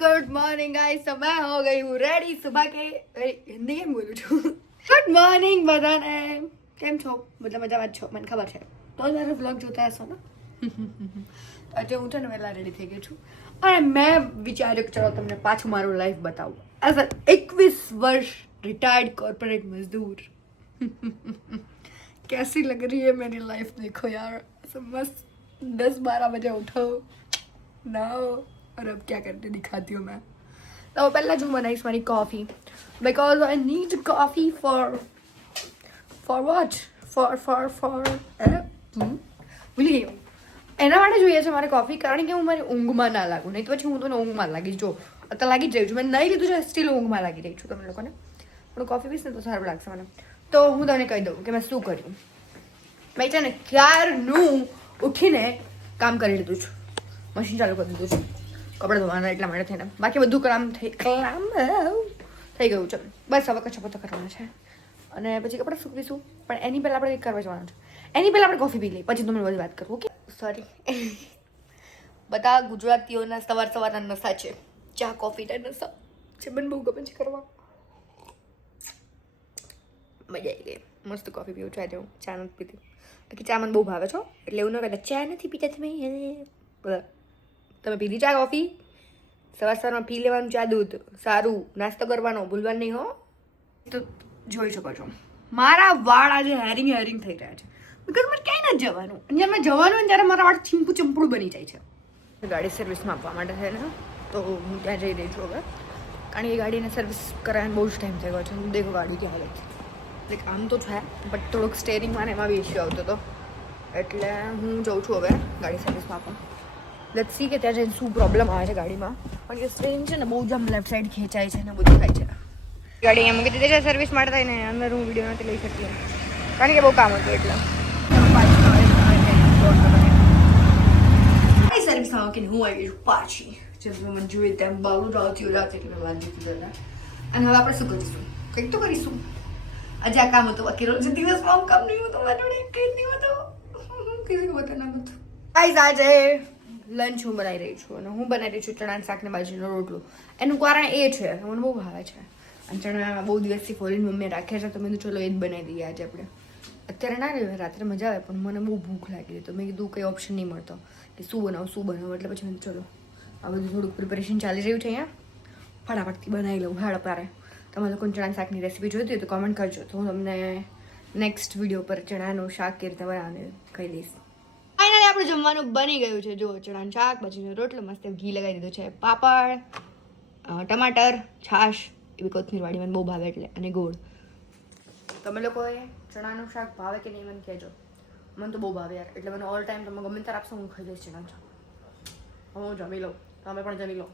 Good morning guys. तो मैं हो गई हूँ रेडी सुबह के हिंदी કેમ બોલું છું ગુડ મોર્નિંગ બધાને કેમ છો मतलब મજામાં છો મને ખબર છે તો તારો વ્લોગ જોતા હશો ને આજે હું છે ને વહેલા રેડી થઈ ગઈ છું અને મેં વિચાર્યું કે ચલો તમને પાછું મારું લાઈફ બતાવું એઝ 21 वर्ष रिटायर्ड कॉर्पोरेट मजदूर कैसी लग रही है मेरी लाइफ देखो यार मस्त 10-12 बजे उठो नाओ और अब क्या करते दिखाती हूँ मैं तो पहला जो बनाई मारी coffee because I need coffee for what for ભૂલી ગઈ એના માટે જોઈએ છે મારે કોફી કારણ કે હું મારી ઊંઘમાં ના લાગું નહીં તો પછી હું તો ઊંઘમાં લાગી જો અત્યારે લાગી જ રહી છું મેં નહીં લીધું છે સ્ટીલ ઊંઘમાં લાગી રહી છું તમને લોકોને પણ કોફી પીશ ને તો સારું લાગશે મને તો હું તમને કહી દઉં કે મેં શું કર્યું મેં છે ને ક્યારનું ઉઠીને કામ કરી લીધું છું મશીન ચાલુ કરી દીધું છું કપડાં ધોવાના એટલા માટે થઈને બાકી બધું કામ થઈ ગયું છે બસ હવે કચો પતો કરવાનો છે અને પછી કપડાં સૂકવીશું પણ એની પહેલાં આપણે કંઈક કરવા જવાનું છે એની પહેલાં આપણે કોફી પી લઈએ પછી તમને બધી વાત કરું ઓકે સોરી બધા ગુજરાતીઓના સવારના નશા છે ચા કોફીના નશા છે મને બહુ ગમે છે કરવા મજા આવી ગઈ મસ્ત કોફી પીવું છું આજે હું ચા નથી પીતી બાકી ચા મને બહુ ભાવે છો એટલે એવું ન કહેતા ચા નથી પીતા તમે પીધી ચા કોફી સવારમાં પી લેવાનું ચા દૂધ સારું નાસ્તો કરવાનો ભૂલવાનું નહીં હો તો જોઈ શકો છો મારા વાળ આજે હેરિંગ થઈ રહ્યા છે બિકોઝ મને ક્યાંય નથી જવાનું અને જ્યારે મેં જવાનું હોય ત્યારે મારા વાળ છીંપું ચંપડું બની જાય છે ગાડી સર્વિસમાં આપવા માટે છે ને તો હું ત્યાં જઈ રહી છું હવે કારણ કે ગાડીને સર્વિસ કરાવવાનો બહુ જ ટાઈમ થઈ ગયો છે હું દેખો ગાડી ક્યાં હાલત લાઈક આમ તો છે બટ થોડુંક સ્ટેરિંગમાં ને એમાં બી ઇશ્યુ આવતો હતો એટલે હું જઉં છું હવે ગાડી સર્વિસમાં આપવા લેટ્સ સી કે ત્યાં જઈને શું પ્રોબ્લેમ આવે છે ગાડીમાં પણ કે સ્ટ્રેન છે ને બહુ જ આમ લેફ્ટ સાઈડ ખેંચાય છે ને બધું થાય છે ગાડી અહીંયા મૂકી દીધી છે સર્વિસ માટે થઈને અંદર હું વિડીયો નથી લઈ શકતી કારણ કે બહુ કામ હતું એટલે સર્વિસમાં કે હું આવી છું પાછી જેમ મને જોઈએ તેમ બાવડું રાવતી એટલે મેં વાંધી દીધું અને હવે આપણે શું કરીશું કંઈક તો કરીશું આજે આ કામ હતું બાકી રોજ દિવસમાં કામ નહીં હોતું મારે કંઈ નહીં હોતું કિસી को बताना मत गाइस आज લંચ હું બનાવી રહી છું અને હું બનાવી રહી છું ચણા શાક ને બાજરીનો રોટલો એનું કારણ એ છે મને બહુ ભાવે છે અને ચણા બહુ દિવસથી ફોરીને મમ્મીએ રાખ્યા છે તો મેં કીધું ચલો એ જ બનાવી દઈએ આજે આપણે અત્યારે ના રહ્યું રાત્રે મજા આવે પણ મને બહુ ભૂખ લાગી તો મેં કીધું કંઈ ઓપ્શન નહીં મળતો કે શું બનાવું એટલે પછી મેં ચલો આ બધું થોડુંક પ્રિપેરેશન ચાલી રહ્યું છે અહીંયા ફટાફટથી બનાવી લઉં હાડ પારે તમારે લોકોને ચણા શાકની રેસીપી જોઈતી હોય તો કમેન્ટ કરજો તો હું તમને નેક્સ્ટ વિડીયો પર ચણાનું શાક કેવી રીતે બનાવવાનું કહી દઈશ ફાઇનલી આપણું જમવાનું બની ગયું છે જો ચણાનું શાક બાજરીનો રોટલો મસ્ત ઘી લગાવી દીધું છે પાપડ ટમાટર છાશ એવી કોથમીરવાળી મને બહુ ભાવે એટલે અને ગોળ તમે લોકોએ ચણાનું શાક ભાવે કે નહીં મને કહેજો મને તો બહુ ભાવે યાર એટલે મને ઓલ ટાઈમ તમે ગમે ત્યારે આપશો હું ખાઈ લઈશ ચણાનું શાક હું જમી લઉં તમે પણ જમી લો